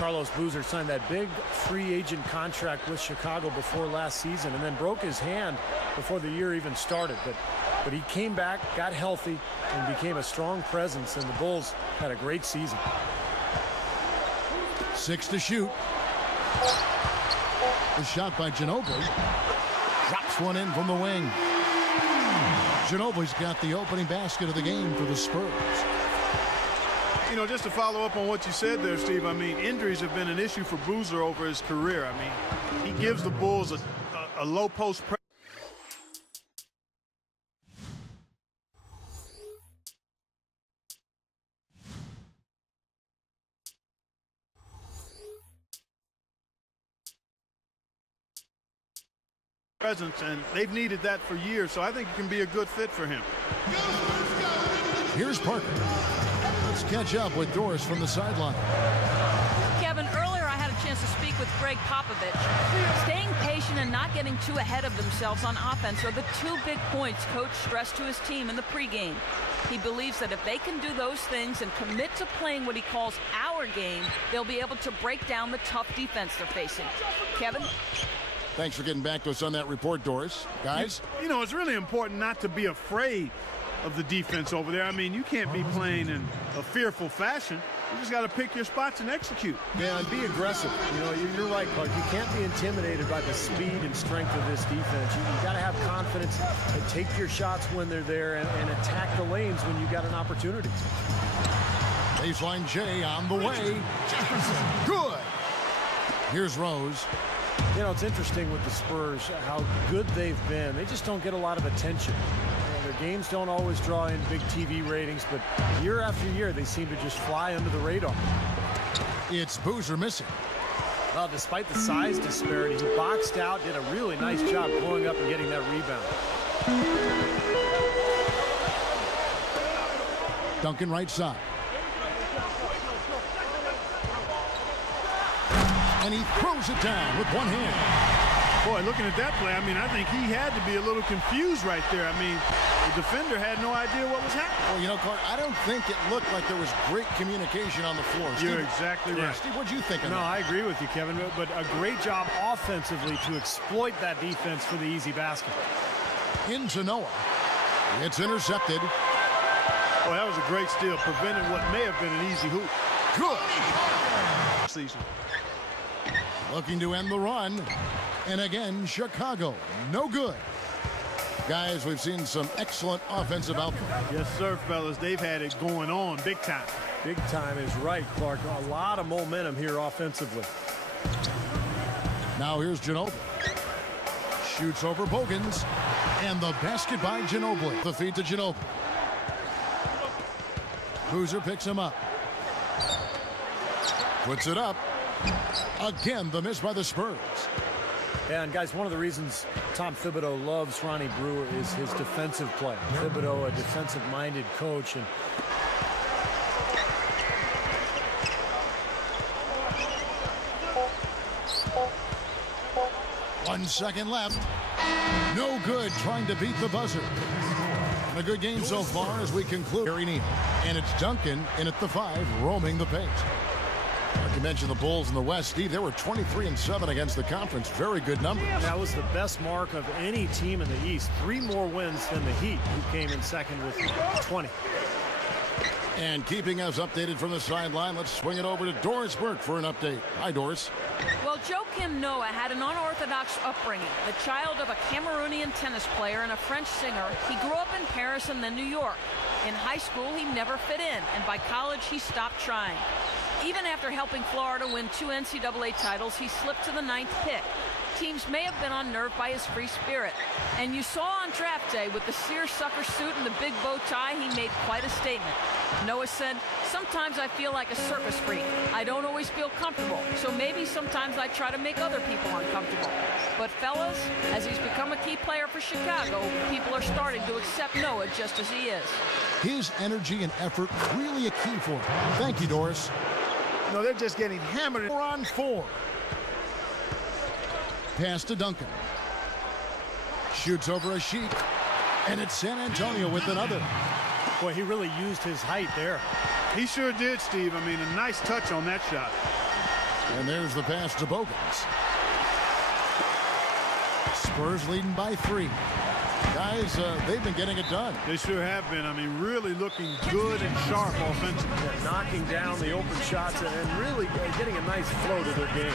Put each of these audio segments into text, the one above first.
Carlos Boozer signed that big free agent contract with Chicago before last season and then broke his hand before the year even started. But he came back, got healthy, and became a strong presence, and the Bulls had a great season. 6 to shoot. The shot by Ginobili. Drops one in from the wing. Ginobili's got the opening basket of the game for the Spurs. You know, just to follow up on what you said there, Steve, I mean, injuries have been an issue for Boozer over his career. I mean, he gives the Bulls a low post presence, and they've needed that for years, so I think it can be a good fit for him. Here's Parker. Let's catch up with Doris from the sideline. Kevin, earlier I had a chance to speak with Greg Popovich. Staying patient and not getting too ahead of themselves on offense are the two big points Coach stressed to his team in the pregame. He believes that if they can do those things and commit to playing what he calls our game, they'll be able to break down the tough defense they're facing. Kevin? Thanks for getting back to us on that report, Doris. Guys? You know, it's really important not to be afraid of the defense over there. I mean, you can't be playing in a fearful fashion. You just got to pick your spots and execute. Yeah, and be aggressive. You know, you're right, Clark. You can't be intimidated by the speed and strength of this defense. You got to have confidence and take your shots when they're there and attack the lanes when you got an opportunity. Baseline J on the way. Jefferson, good. Here's Rose. You know, it's interesting with the Spurs how good they've been. They just don't get a lot of attention. Their games don't always draw in big TV ratings, but year after year, they seem to just fly under the radar. It's Boozer missing. Well, despite the size disparity, he boxed out, did a really nice job pulling up and getting that rebound. Duncan right side. And he throws it down with one hand. Boy, looking at that play, I mean, I think he had to be a little confused right there. I mean, the defender had no idea what was happening. Well, you know, Clark, I don't think it looked like there was great communication on the floor. You're exactly right. Steve, what'd you think of that? No, I agree with you, Kevin, but a great job offensively to exploit that defense for the easy basket. Into Noah. It's intercepted. Boy, that was a great steal, preventing what may have been an easy hoop. Good. Season. Looking to end the run. And again, Chicago, no good. Guys, we've seen some excellent offensive output. Yes, sir, fellas. They've had it going on big time. Big time is right, Clark. A lot of momentum here offensively. Now here's Ginobili. Shoots over Bogans. And the basket by Ginobili. The feed to Ginobili. Boozer picks him up. Puts it up. Again, the miss by the Spurs. Yeah, and guys, one of the reasons Tom Thibodeau loves Ronnie Brewer is his defensive play. Thibodeau, a defensive-minded coach, and 1 second left. No good trying to beat the buzzer. And a good game so far as we conclude. Gary Neal. And it's Duncan in at the 5, roaming the paint. Like you mentioned, the Bulls in the West, Steve, they were 23-7 against the conference. Very good numbers. That was the best mark of any team in the East. 3 more wins than the Heat, who came in second with 20. And keeping us updated from the sideline, let's swing it over to Doris Burke for an update. Hi, Doris. Well, Joakim Noah had an unorthodox upbringing. The child of a Cameroonian tennis player and a French singer, he grew up in Paris and then New York. In high school, he never fit in, and by college, he stopped trying. Even after helping Florida win 2 NCAA titles, he slipped to the 9th pick. Teams may have been unnerved by his free spirit. And you saw on draft day with the seersucker suit and the big bow tie, he made quite a statement. Noah said, "Sometimes I feel like a circus freak. I don't always feel comfortable, so maybe sometimes I try to make other people uncomfortable. But fellas, as he's become a key player for Chicago, people are starting to accept Noah just as he is." His energy and effort really a key for him. Thank you, Doris. No, they're just getting hammered. 4 on 4. Pass to Duncan. Shoots over a sheet. And it's San Antonio with another. Boy, he really used his height there. He sure did, Steve. I mean, a nice touch on that shot. And there's the pass to Bogans. Spurs leading by 3. Guys, they've been getting it done. They sure have been. I mean, really looking good and sharp offensively. Yeah, knocking down the open shots and really getting a nice flow to their game.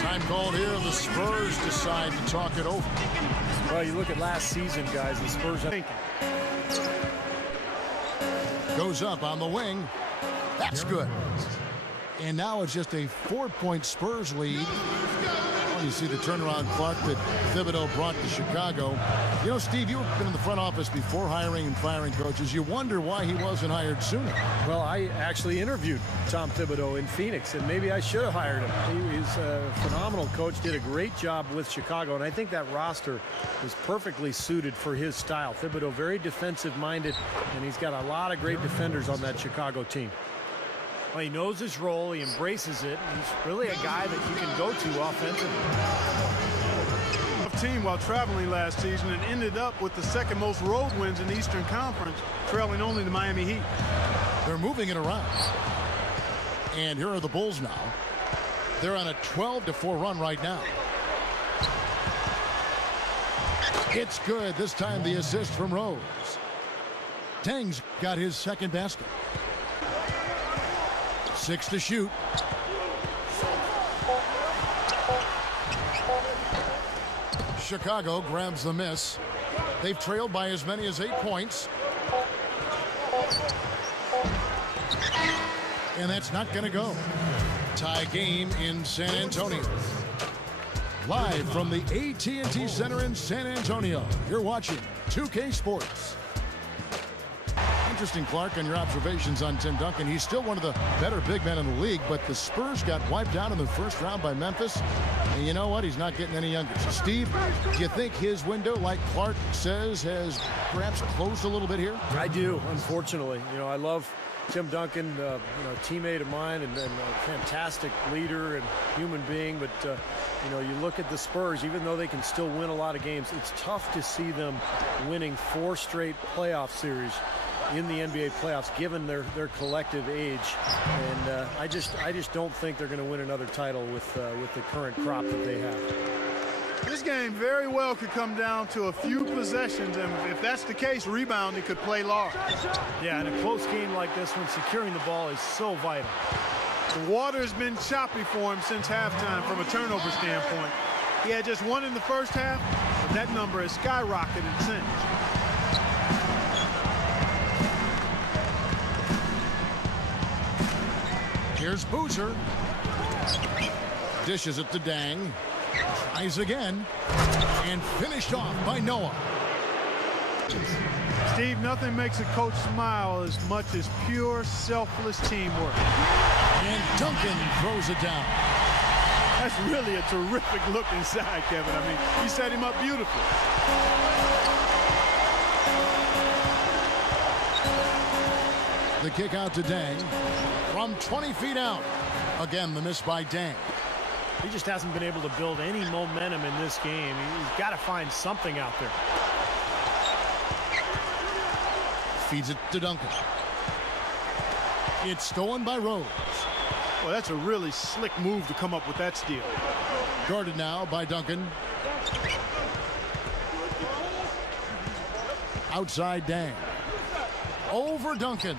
Time called here. The Spurs decide to talk it over. Well, you look at last season, guys, the Spurs are thinking. Goes up on the wing. That's good. And now it's just a 4-point Spurs lead. You see the turnaround, Clark, that Thibodeau brought to Chicago. You know, Steve, you've been in the front office before hiring and firing coaches. You wonder why he wasn't hired sooner. Well, I actually interviewed Tom Thibodeau in Phoenix, and maybe I should have hired him. He's a phenomenal coach, did a great job with Chicago, and I think that roster is perfectly suited for his style. Thibodeau, very defensive-minded, and he's got a lot of great defenders on that Chicago team. Well, he knows his role. He embraces it. He's really a guy that you can go to offensively. Team while traveling last season and ended up with the second most road wins in the Eastern Conference, trailing only the Miami Heat. They're moving it around. And here are the Bulls now. They're on a 12-4 run right now. It's good. This time the assist from Rose. Tang's got his second basket. 6 to shoot. Chicago grabs the miss. They've trailed by as many as 8 points. And that's not going to go. Tie game in San Antonio. Live from the AT&T Center in San Antonio, you're watching 2K Sports. Interesting, Clark, on your observations on Tim Duncan. He's still one of the better big men in the league, but the Spurs got wiped out in the first round by Memphis. And you know what? He's not getting any younger. So, Steve, do you think his window, like Clark says, has perhaps closed a little bit here? I do, unfortunately. You know, I love Tim Duncan, teammate of mine and a fantastic leader and human being. But, you know, you look at the Spurs, even though they can still win a lot of games, it's tough to see them winning 4 straight playoff series in the NBA playoffs, given their collective age, and I just don't think they're going to win another title with the current crop that they have. This game very well could come down to a few possessions, and if that's the case, rebounding could play large. Yeah, in a close game like this one, securing the ball is so vital. The water has been choppy for him since halftime from a turnover standpoint. He had just 1 in the first half, but that number has skyrocketed since. Here's Boozer. Dishes it to Dang. Tries again. And finished off by Noah. Steve, nothing makes a coach smile as much as pure, selfless teamwork. And Duncan throws it down. That's really a terrific look inside, Kevin. I mean, he set him up beautifully. The kick out to Dang. From 20 feet out. Again, the miss by Dang. He just hasn't been able to build any momentum in this game. He's got to find something out there. Feeds it to Duncan. It's stolen by Rose. Well, that's a really slick move to come up with that steal. Guarded now by Duncan. Outside Dang. Over Duncan.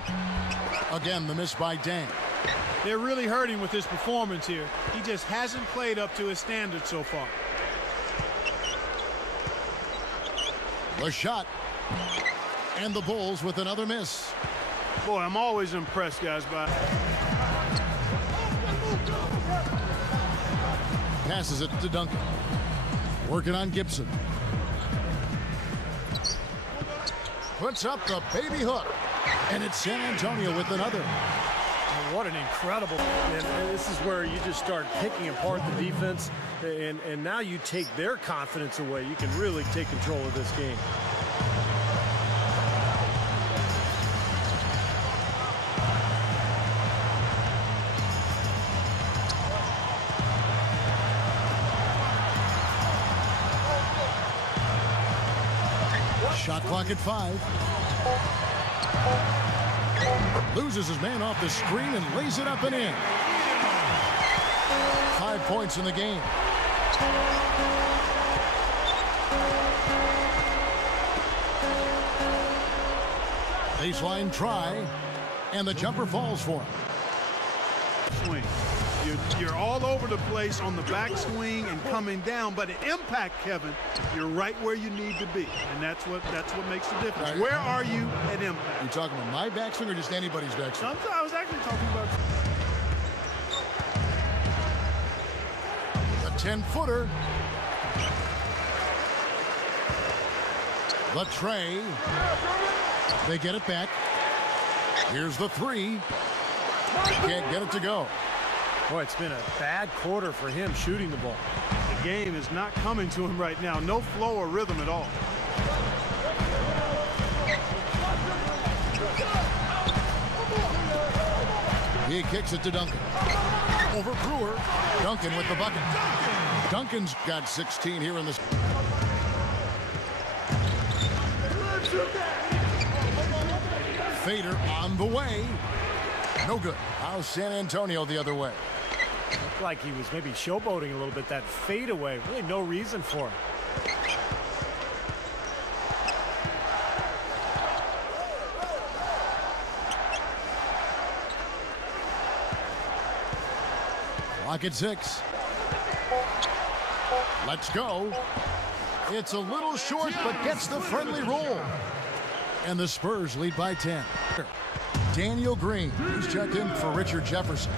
Again, the miss by Dang. They're really hurting with his performance here. He just hasn't played up to his standards so far. The shot. And the Bulls with another miss. Boy, I'm always impressed, guys, by... Passes it to Duncan. Working on Gibson. Puts up the baby hook. And it's San Antonio with another. What an incredible, and this is where you just start picking apart the defense, and now you take their confidence away. You can really take control of this game. Shot clock at 5. Loses his man off the screen and lays it up and in. points in the game. Baseline try, and the jumper falls for him. Swing. You're all over the place on the backswing and coming down, but at impact, Kevin, you're right where you need to be, and that's what makes the difference. Right. Where are you at impact? You talking about my backswing or just anybody's backswing? I was actually talking about the 10-footer. The tray. They get it back. Here's the three. Can't get it to go. Boy, it's been a bad quarter for him shooting the ball. The game is not coming to him right now. No flow or rhythm at all. He kicks it to Duncan. Over Brewer. Duncan with the bucket. Duncan's got 16 here in this. Fader on the way. No good. How's San Antonio the other way? Looked like he was maybe showboating a little bit. That fadeaway, really no reason for it. Clock at 6. Let's go. It's a little short, but gets the friendly roll. And the Spurs lead by 10. Daniel Green, he's checked in for Richard Jefferson.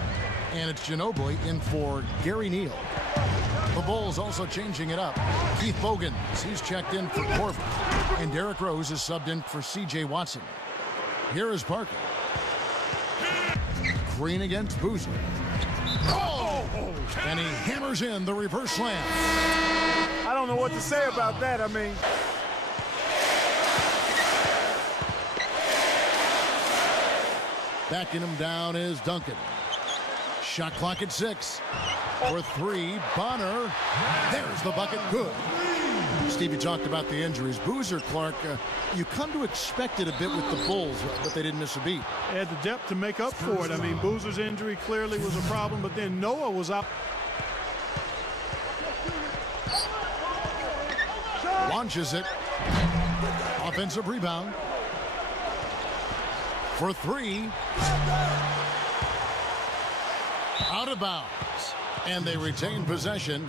And it's Ginobili in for Gary Neal. The Bulls also changing it up. Keith Bogans, he's checked in for Corbin. And Derrick Rose is subbed in for C.J. Watson. Here is Parker. Green against Boozer. Oh! And he hammers in the reverse slam. I don't know what to say about that. I mean... Backing him down is Duncan. Shot clock at 6. For 3, Bonner. There's the bucket. Good. Stevie talked about the injuries. Boozer, Clark, you come to expect it a bit with the Bulls, but they didn't miss a beat. They had the depth to make up for it. I mean, Boozer's injury clearly was a problem, but then Noah was out. Launches it. Offensive rebound. For 3. Out of bounds. And they retain possession.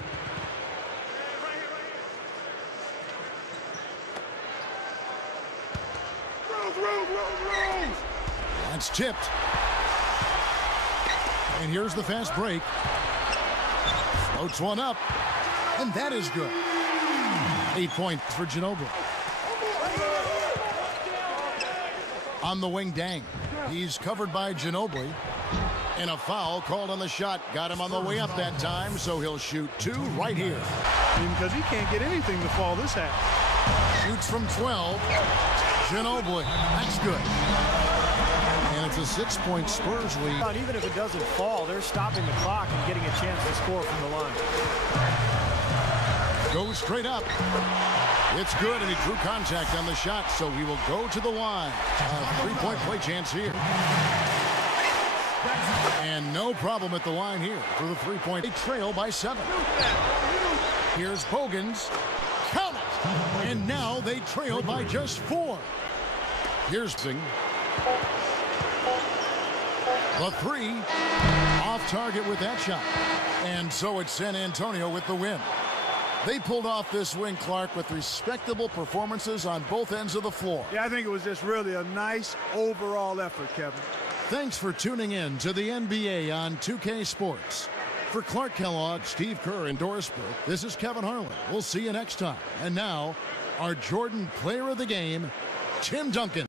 That's tipped. And here's the fast break. Floats one up. And that is good. 8 points for Ginobili. On the wing, Dang. He's covered by Ginobili. And a foul called on the shot. Got him on the way up that time, so he'll shoot 2 right here. Because he can't get anything to fall this half. Shoots from 12. Ginobili. That's good. And it's a 6-point Spurs lead. Even if it doesn't fall, they're stopping the clock and getting a chance to score from the line. Goes straight up. It's good, and he drew contact on the shot, so he will go to the line. A 3-point play chance here. And no problem at the line here for the 3-point. They trail by 7. Here's Bogans. Count it! And now they trail by just 4. Here's Singh. The 3. Off target with that shot. And so it's San Antonio with the win. They pulled off this win, Clark, with respectable performances on both ends of the floor. Yeah, I think it was just really a nice overall effort, Kevin. Thanks for tuning in to the NBA on 2K Sports. For Clark Kellogg, Steve Kerr, and Doris Burke, this is Kevin Harlan. We'll see you next time. And now, our Jordan Player of the Game, Tim Duncan.